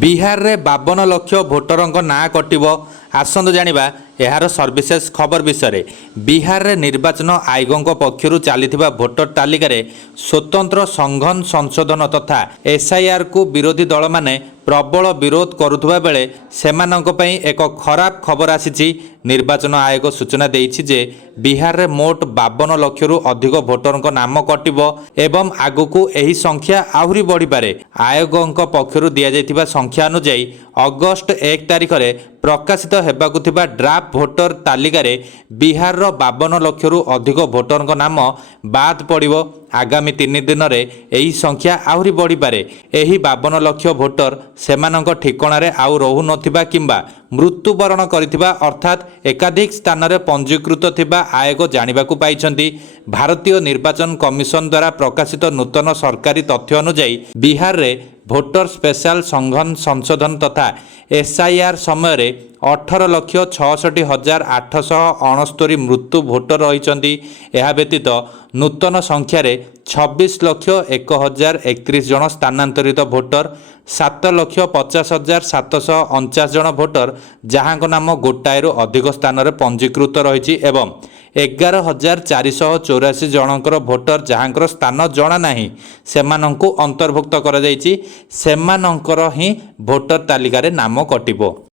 बिहार रे 52 लाख भोटर ना कटिब आसतु जानिबा एहार सर्विसेस खबर विषय। बिहार रे निर्वाचन आयोग पक्षरु चलीथिबा भोटर तालिका रे स्वतंत्र संघन संशोधन तथा एसआईआर को विरोधी दल माने प्रबल विरोध करुथुबा बेले सेमानंक पई एक खराब खबर आसीछि। निर्वाचन आयोग सूचना देइछि जे बिहार रे मोट 52 लाख रु अधिक भोटरक नाम कटिब एवं आगुकू एही संख्या आहुरी बढ़ी पारे। आयोगक पक्षरु दिया जायतिबा संख्या अनुसार अगस्त 1 तारिख रे प्रकाशित हेबाकु थिबा ड्राफ्ट भोटर तालिका रे बिहार रो 52 लाख रु अधिक भोटरक नाम बाद पड़िबो। आगामी 3 दिन रे एही संख्या आहुरी बढ़ी पारे। एही 52 लाख भोटर सेमानक ठिकाना रे आउ रहु नथिबा किंबा मृत्युवरण करिथिबा अर्थात एकाधिक स्थान रे पंजीकृत थिबा आयोग जानिबाकू पाइछंती। भारतीय निर्वाचन कमिशन द्वारा प्रकाशित नूतन सरकारी तथ्य अनुसार बिहार रे भोटर स्पेशल संघन संशोधन तथा एसआईआर समय रे 18,66,869 मृत्यु भोटर रही। यह व्यतीत नूतन संख्यार 26,01,031 जन स्थानांतरित भोटर, 7,50,749 जन भोटर जहां नाम गोटाए अधिक स्थान में पंजीकृत रही एवं 11,484 जनकर भोटर जहां स्थान जना नहीं सेमानंकु अंतर्भुक्त करा जायछि। सेमानंकर ही भोटर तालिका रे नाम कटिबो।